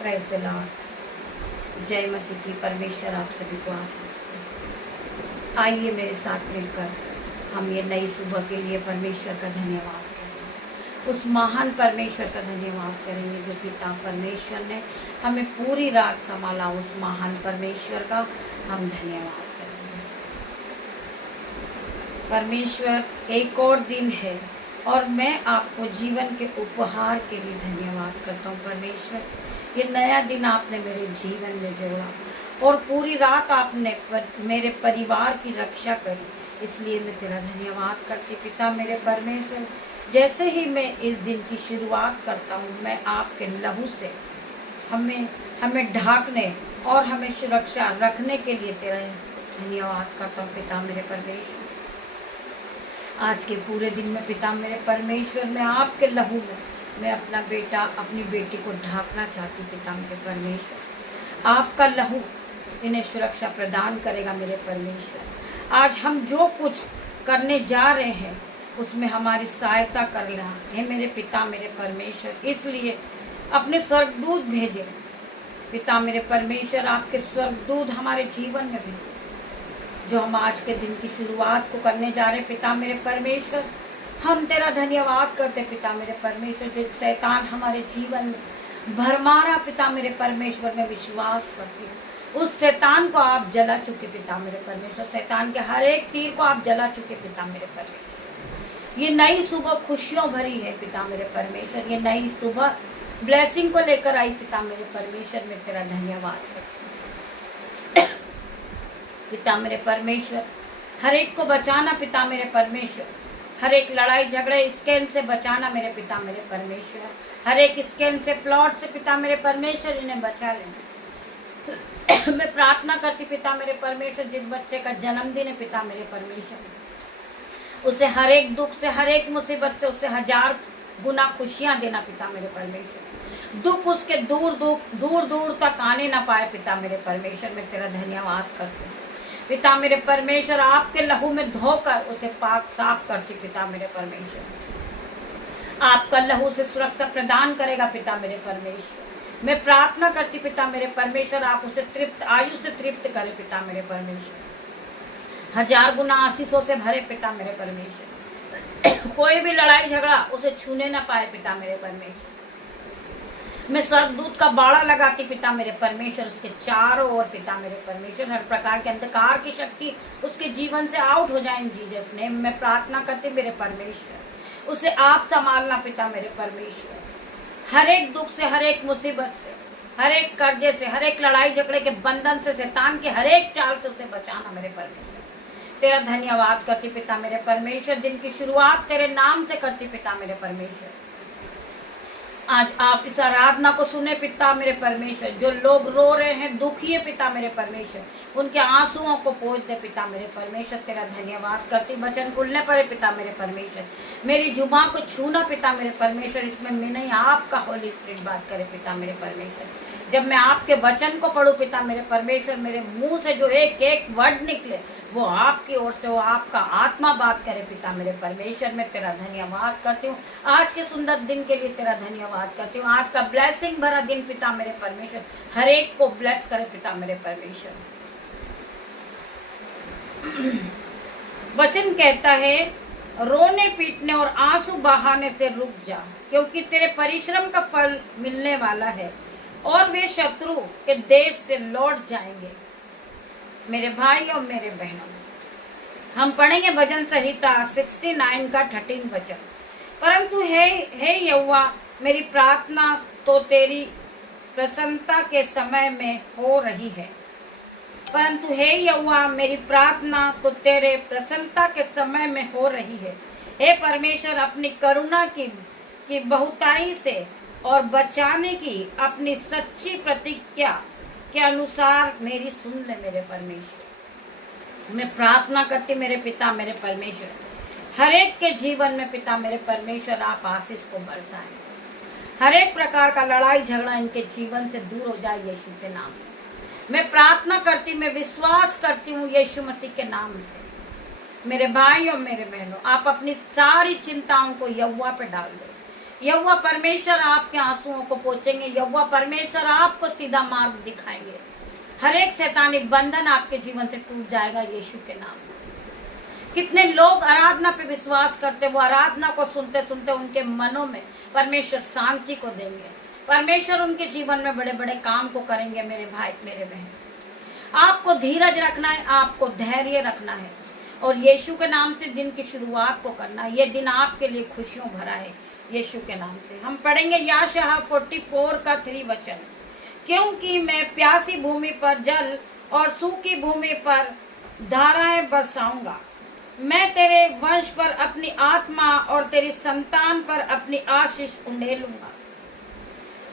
Praise the Lord. जय मसीह की। परमेश्वर आप सभी को आशीष दे। आइए मेरे साथ मिलकर हम ये नई सुबह के लिए परमेश्वर का धन्यवाद करें। उस महान परमेश्वर का धन्यवाद करेंगे जो पिता परमेश्वर ने हमें पूरी रात संभाला। उस महान परमेश्वर का हम धन्यवाद करेंगे। परमेश्वर एक और दिन है और मैं आपको जीवन के उपहार के लिए धन्यवाद करता हूँ। परमेश्वर, ये नया दिन आपने मेरे जीवन में जोड़ा और पूरी रात आपने मेरे परिवार की रक्षा करी, इसलिए मैं तेरा धन्यवाद करती। पिता मेरे परमेश्वर, जैसे ही मैं इस दिन की शुरुआत करता हूँ, मैं आपके लहू से हमें ढांकने और हमें सुरक्षा रखने के लिए तेरा धन्यवाद करता हूँ। पिता मेरे परमेश्वर, आज के पूरे दिन में पिता मेरे परमेश्वर, मैं आपके लहू में मैं अपना बेटा अपनी बेटी को ढांकना चाहती। पिता मेरे परमेश्वर, आपका लहू इन्हें सुरक्षा प्रदान करेगा। मेरे परमेश्वर, आज हम जो कुछ करने जा रहे हैं उसमें हमारी सहायता कर रहा है मेरे पिता मेरे परमेश्वर, इसलिए अपने स्वर्गदूत भेजे। पिता मेरे परमेश्वर, आपके स्वर्गदूत हमारे जीवन में भेजे जो हम आज के दिन की शुरुआत को करने जा रहे हैं। पिता मेरे परमेश्वर, हम तेरा धन्यवाद करते। पिता मेरे परमेश्वर, जो शैतान हमारे जीवन में भरमारा, पिता मेरे परमेश्वर में विश्वास करती हूँ, उस शैतान को आप जला चुके। पिता मेरे परमेश्वर, शैतान के हर एक तीर को आप जला चुके। पिता मेरे परमेश्वर, ये नई सुबह खुशियों भरी है। पिता मेरे परमेश्वर, ये नई सुबह ब्लेसिंग को लेकर आई। पिता मेरे परमेश्वर, मैं तेरा धन्यवाद करती हूँ। पिता मेरे परमेश्वर, हर एक को बचाना। पिता मेरे परमेश्वर, हर एक लड़ाई झगड़े स्कैम से बचाना। मेरे पिता मेरे परमेश्वर, हर एक स्कैम से प्लॉट से पिता मेरे परमेश्वर इन्हें बचा लेना। मैं प्रार्थना करती पिता मेरे परमेश्वर, जिस बच्चे का जन्मदिन है पिता मेरे परमेश्वर, उसे हर एक दुख से हर एक मुसीबत से उसे 1000 गुना खुशियां देना। पिता मेरे परमेश्वर, दुख उसके दूर दूर तक आने ना पाए। पिता मेरे परमेश्वर, मैं तेरा धन्यवाद करती हूँ। पिता मेरे परमेश्वर, आपके लहू में धोकर उसे पाक साफ करती। पिता मेरे परमेश्वर, आपका लहू से सुरक्षा प्रदान करेगा। पिता मेरे परमेश्वर, मैं प्रार्थना करती पिता मेरे परमेश्वर, आप उसे तृप्त आयु से तृप्त करें। पिता मेरे परमेश्वर, 1000 गुना आशीषों से भरे। पिता मेरे परमेश्वर, कोई भी लड़ाई झगड़ा उसे छूने ना पाए। पिता मेरे परमेश्वर, मैं स्वर्गदूत का बाड़ा लगाती। पिता मेरे परमेश्वर, उसके चारों ओर पिता मेरे परमेश्वर, हर प्रकार के अंधकार की शक्ति उसके जीवन से आउट हो जाए। जीसस नेम मैं प्रार्थना करती मेरे परमेश्वर, उसे आप संभालना। पिता मेरे परमेश्वर, हर एक दुख से हर एक मुसीबत से हर एक कर्जे से हर एक लड़ाई झगड़े के बंधन से शैतान के हर एक चाल से उसे बचाना। मेरे परमेश्वर, तेरा धन्यवाद करती। पिता मेरे परमेश्वर, दिन की शुरुआत तेरे नाम से करती। पिता मेरे परमेश्वर, आज आप इस आराधना को सुने। पिता मेरे परमेश्वर, जो लोग रो रहे हैं, दुखी है पिता मेरे परमेश्वर, उनके आंसुओं को पोंछ दे। पिता मेरे परमेश्वर, तेरा धन्यवाद करती। वचन खुलने पर पिता मेरे परमेश्वर, मेरी जुबान को छूना। पिता मेरे परमेश्वर, इसमें मैं नहीं, आपका होली स्पिरिट बात करे। पिता मेरे परमेश्वर, जब मैं आपके वचन को पढ़ूं पिता मेरे परमेश्वर, मेरे मुंह से जो एक एक वर्ड निकले वो आपकी ओर से, वो आपका आत्मा बात करे। पिता मेरे परमेश्वर, मैं तेरा धन्यवाद करती हूँ। आज के सुंदर दिन के लिए तेरा धन्यवाद करती हूँ। आज का ब्लेसिंग भरा दिन पिता मेरे परमेश्वर, हर एक को ब्लेस करे। पिता मेरे परमेश्वर, वचन कहता है, रोने पीटने और आंसू बहाने से रुक जा, क्योंकि तेरे परिश्रम का फल मिलने वाला है और वे शत्रु के देश से लौट जाएंगे। मेरे भाई और मेरे बहनों, हम पढ़ेंगे भजन संहिता 69 का 13 वचन। परंतु हे यहोवा, मेरी प्रार्थना तो तेरी प्रसन्नता के समय में हो रही है। परंतु हे यहोवा, मेरी प्रार्थना तो तेरे प्रसन्नता के समय में हो रही है। हे परमेश्वर, अपनी करुणा की बहुताई से और बचाने की अपनी सच्ची प्रतिज्ञा के अनुसार मेरी सुन ले। मेरे परमेश्वर, मैं प्रार्थना करती मेरे पिता मेरे परमेश्वर, हर एक के जीवन में पिता मेरे परमेश्वर आप आशीष को बरसाएं। हर एक प्रकार का लड़ाई झगड़ा इनके जीवन से दूर हो जाए यीशु के नाम में। मैं प्रार्थना करती, मैं विश्वास करती हूँ यीशु मसीह के नाम में। मेरे भाई और मेरे बहनों, आप अपनी सारी चिंताओं को यहोवा पे डाल दो। यहोवा परमेश्वर आपके आंसुओं को पोंछेंगे। यहोवा परमेश्वर आपको सीधा मार्ग दिखाएंगे। हर एक शैतानी बंधन आपके जीवन से टूट जाएगा यीशु के नाम में। कितने लोग आराधना पे विश्वास करते, वो आराधना को सुनते सुनते उनके मनों में परमेश्वर शांति को देंगे। परमेश्वर उनके जीवन में बड़े बड़े काम को करेंगे। मेरे भाई मेरे बहन, आपको धीरज रखना है, आपको धैर्य रखना है और यीशु के नाम से दिन की शुरुआत को करना है। ये दिन आपके लिए खुशियों भरा है यीशु के नाम से। हम पढ़ेंगे यशायाह 44 का 3 वचन। क्योंकि मैं प्यासी भूमि पर जल और सूखी भूमि पर धाराएं बरसाऊंगा। मैं तेरे वंश पर अपनी आत्मा और तेरी संतान पर अपनी आशीष उंडेलूंगा।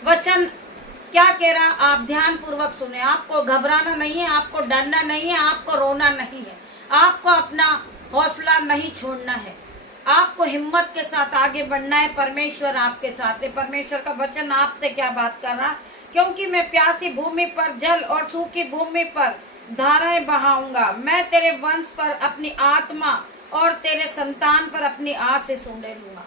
वचन क्या कह रहा, आप ध्यान पूर्वक सुने। आपको घबराना नहीं है, आपको डरना नहीं है, आपको रोना नहीं है, आपको अपना हौसला नहीं छोड़ना है, आपको हिम्मत के साथ आगे बढ़ना है। परमेश्वर आपके साथ है। परमेश्वर का वचन आपसे क्या बात कर रहा, क्योंकि मैं प्यासी भूमि पर जल और सूखी भूमि पर धाराएं बहाऊंगा। मैं तेरे वंश पर अपनी आत्मा और तेरे संतान पर अपनी आशीष उंडेलूंगा।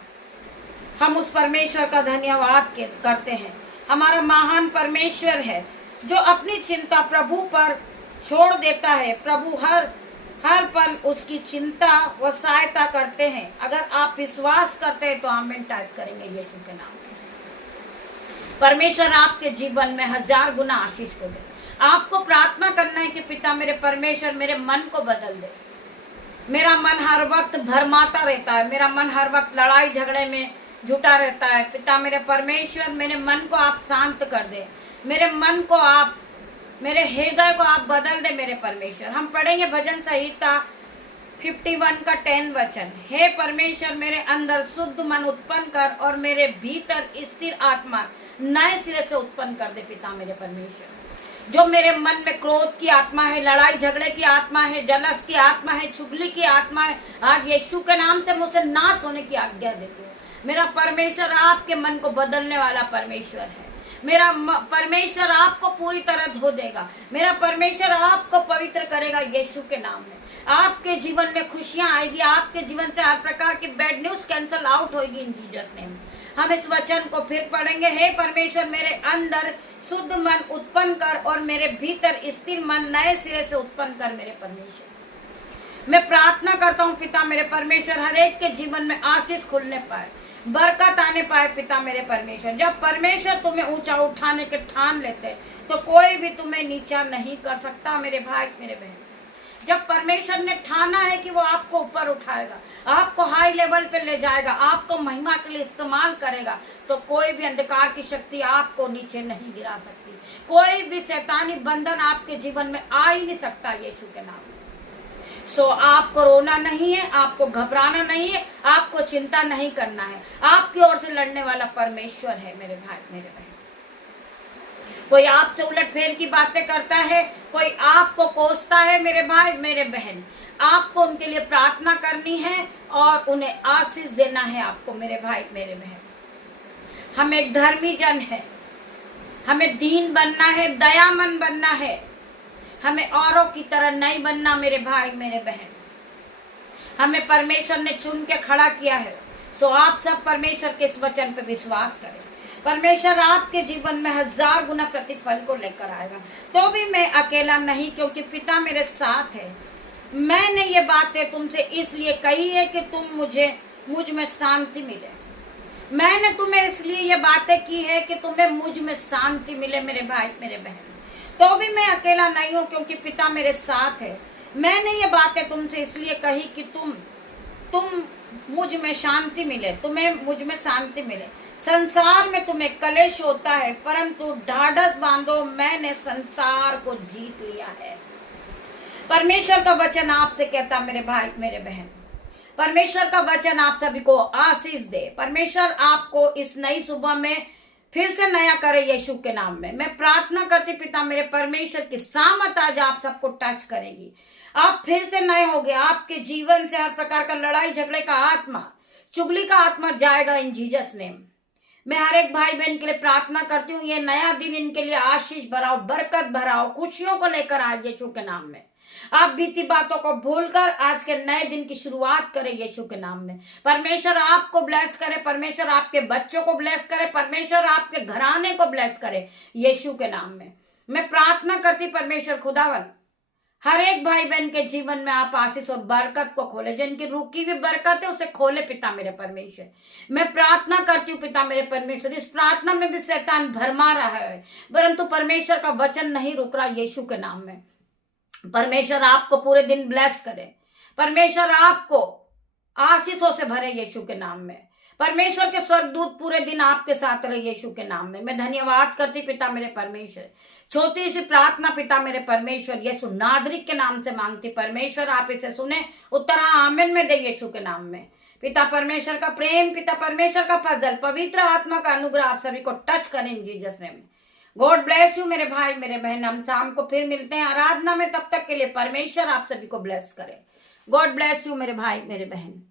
हम उस परमेश्वर का धन्यवाद करते हैं। हमारा महान परमेश्वर है जो अपनी चिंता प्रभु पर छोड़ देता है। प्रभु हर पल उसकी चिंता व सहायता करते हैं। अगर आप विश्वास करते हैं तो आमीन टाइप करेंगे यीशु के नाम में। परमेश्वर आपके जीवन में 1000 गुना आशीष को दे। आपको प्रार्थना करना है कि पिता मेरे परमेश्वर मेरे मन को बदल दे। मेरा मन हर वक्त भरमाता रहता है, मेरा मन हर वक्त लड़ाई झगड़े में जुटा रहता है। पिता मेरे परमेश्वर मेरे मन को आप शांत कर दे, मेरे मन को आप, मेरे हृदय को आप बदल दे मेरे परमेश्वर। हम पढ़ेंगे भजन संहिता 51 का 10 वचन। हे परमेश्वर मेरे अंदर शुद्ध मन उत्पन्न कर और मेरे भीतर स्थिर आत्मा नए सिरे से उत्पन्न कर दे। पिता मेरे परमेश्वर, जो मेरे मन में क्रोध की आत्मा है, लड़ाई झगड़े की आत्मा है, जलस की आत्मा है, चुगली की आत्मा है, आज यीशु के नाम से मुझसे नाश होने की आज्ञा देती हूँ। मेरा परमेश्वर आपके मन को बदलने वाला परमेश्वर है। मेरा परमेश्वर आपको पूरी तरह धो देगा। मेरा परमेश्वर आपको पवित्र करेगा यीशु के नाम में। आपके जीवन में खुशियां आएगी। आपके जीवन से हर प्रकार की बैड न्यूज कैंसल आउट होगी इन जीसस नेम। हम इस वचन को फिर पढ़ेंगे। हे परमेश्वर मेरे अंदर शुद्ध मन उत्पन्न कर और मेरे भीतर स्थिर मन नए सिरे से उत्पन्न कर। मेरे परमेश्वर, मैं प्रार्थना करता हूँ पिता मेरे परमेश्वर, हर एक के जीवन में आशीष खुलने पाए, बरकत आने पाए। पिता मेरे परमेश्वर, जब परमेश्वर तुम्हें ऊंचा उठाने के ठान लेते तो कोई भी तुम्हें नीचा नहीं कर सकता। मेरे भाई मेरे बहन, जब परमेश्वर ने ठाना है कि वो आपको ऊपर उठाएगा, आपको हाई लेवल पे ले जाएगा, आपको महिमा के लिए इस्तेमाल करेगा, तो कोई भी अंधकार की शक्ति आपको नीचे नहीं गिरा सकती। कोई भी शैतानी बंधन आपके जीवन में आ ही नहीं सकता यीशु के नाम में। सो आपको रोना नहीं है, आपको घबराना नहीं है, आपको चिंता नहीं करना है। आपकी ओर से लड़ने वाला परमेश्वर है मेरे भाई मेरे बहन। कोई आपसे उलटफेर की बातें करता है, कोई आपको कोसता है, मेरे भाई मेरे बहन, आपको उनके लिए प्रार्थना करनी है और उन्हें आशीष देना है आपको। मेरे भाई मेरे बहन, हम एक धर्मी जन है, हमें दीन बनना है, दयामन बनना है, हमें औरों की तरह नहीं बनना। मेरे भाई मेरे बहन, हमें परमेश्वर ने चुन के खड़ा किया है। सो आप सब परमेश्वर के इस वचन पे विश्वास करें। परमेश्वर आपके जीवन में 1000 गुना प्रतिफल को लेकर आएगा। तो भी मैं अकेला नहीं, क्योंकि पिता मेरे साथ है। मैंने ये बातें तुमसे इसलिए कही है कि मुझ में शांति मिले। मैंने तुम्हें इसलिए ये बातें की है कि तुम्हें मुझ में शांति मिले। मेरे भाई मेरे बहन, तो भी मैं अकेला नहीं हूँ, क्योंकि पिता मेरे साथ है। मैंने ये बातें तुमसे इसलिए कही कि तुम मुझ में शांति मिले, तुम्हें मुझ में शांति मिले। संसार में तुम्हें कलेश होता है, परंतु ढाढ़स बांधो, मैंने संसार को जीत लिया है। परमेश्वर का वचन आपसे कहता मेरे भाई मेरे बहन, परमेश्वर का वचन आप सभी को आशीष दे। परमेश्वर आपको इस नई सुबह में फिर से नया करे यीशु के नाम में। मैं प्रार्थना करती पिता मेरे परमेश्वर की सामत आज आप सबको टच करेगी। आप फिर से नए होगे। आपके जीवन से हर प्रकार का लड़ाई झगड़े का आत्मा, चुगली का आत्मा जाएगा इन जीसस नेम। मैं हर एक भाई बहन के लिए प्रार्थना करती हूँ, ये नया दिन इनके लिए आशीष भराओ, बरकत भराओ, खुशियों को लेकर आए यीशु के नाम में। आप बीती बातों को भूलकर आज के नए दिन की शुरुआत करें यीशु के नाम में। परमेश्वर आपको ब्लेस करे, परमेश्वर आपके बच्चों को ब्लेस करे, परमेश्वर आपके घराने को ब्लेस करे यीशु के नाम में। मैं प्रार्थना करती परमेश्वर खुदावन हर एक भाई बहन के जीवन में आप आशीष और बरकत को खोले, जिनकी रुकी हुई बरकत है उसे खोले पिता मेरे परमेश्वर। मैं प्रार्थना करती हूँ पिता मेरे परमेश्वर, इस प्रार्थना में भी शैतान भरमा रहा है, परंतु परमेश्वर का वचन नहीं रुक रहा यीशु के नाम में। परमेश्वर आपको पूरे दिन ब्लेस करे, परमेश्वर आपको आशीषों से भरे यीशु के नाम में। परमेश्वर के स्वर्गदूत पूरे दिन आपके साथ रहे यीशु के नाम में। मैं धन्यवाद करती पिता मेरे परमेश्वर। छोटी सी प्रार्थना पिता मेरे परमेश्वर यीशु नाजरीत के नाम से मांगती, परमेश्वर आप इसे सुने, उत्तर आमीन में दे यीशु के नाम में। पिता परमेश्वर का प्रेम, पिता परमेश्वर का फजल, पवित्र आत्मा का अनुग्रह आप सभी को टच करें इन Jesus name. God bless you मेरे भाई मेरे बहन। हम शाम को फिर मिलते हैं आराधना में, तब तक के लिए परमेश्वर आप सभी को ब्लेस करे। गॉड ब्लेस यू मेरे भाई मेरे बहन।